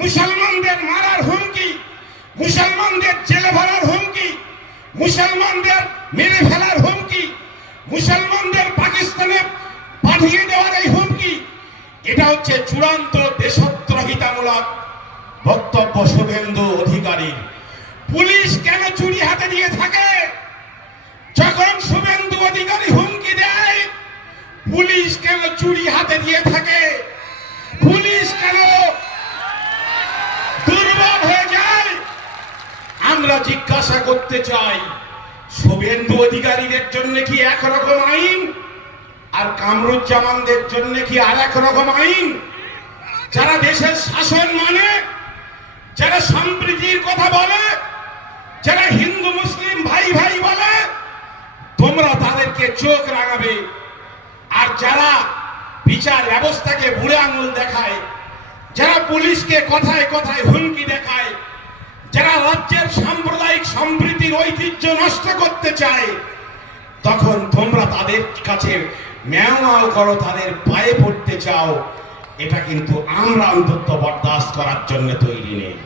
মুসলমানদের মারার হুমকি, মুসলমানদের জেলে ভরার হুমকি, মুসলমানদের মেরে ফেলার হুমকি, মুসলমানদের পাকিস্তানে পাঠিয়ে দেওয়ার এই হুমকি, এটা হচ্ছে চূড়ান্ত দেশদ্রোহিতামূলক বক্তব্য শুভেন্দু অধিকারী। পুলিশ কেন চুরি হাতে দিয়ে থাকে? যখন শুভেন্দু অধিকারী হুমকি দেয়, পুলিশ কেন চুরি হাতে দিয়ে থাকে পুলিশ কেন দুর্বল হয়ে যায় আমরা জিজ্ঞাসা করতে চাই, শুভেন্দু অধিকারীদের জন্য কি একরকম আইন? আর কামরুজ্জামানদের জন্য কি আর এক রকম আইন? যারা দেশের শাসন মানে যারা সম্প্রীতির কথা বলে, যারা হিন্দু, মুসলিম, ভাই ভাই বলে, তোমরা তাদেরকে চোখ রাঙাবে। আর যারা বিচার ব্যবস্থাকে বুড়ে আঙুল দেখায়, যারা পুলিশকে কথায় কথায় হুমকি যারা রাজ্যের সাম্প্রদায়িক সম্প্রীতির ঐতিহ্য নষ্ট করতে চায়, তখন তোমরা তাদের কাছে ম্যাও ম্যাও করো, তাদের পায়ে পড়তে চাও। এটা কিন্তু আমরা অন্তত বরদাস্ত করার জন্য তৈরি নেই।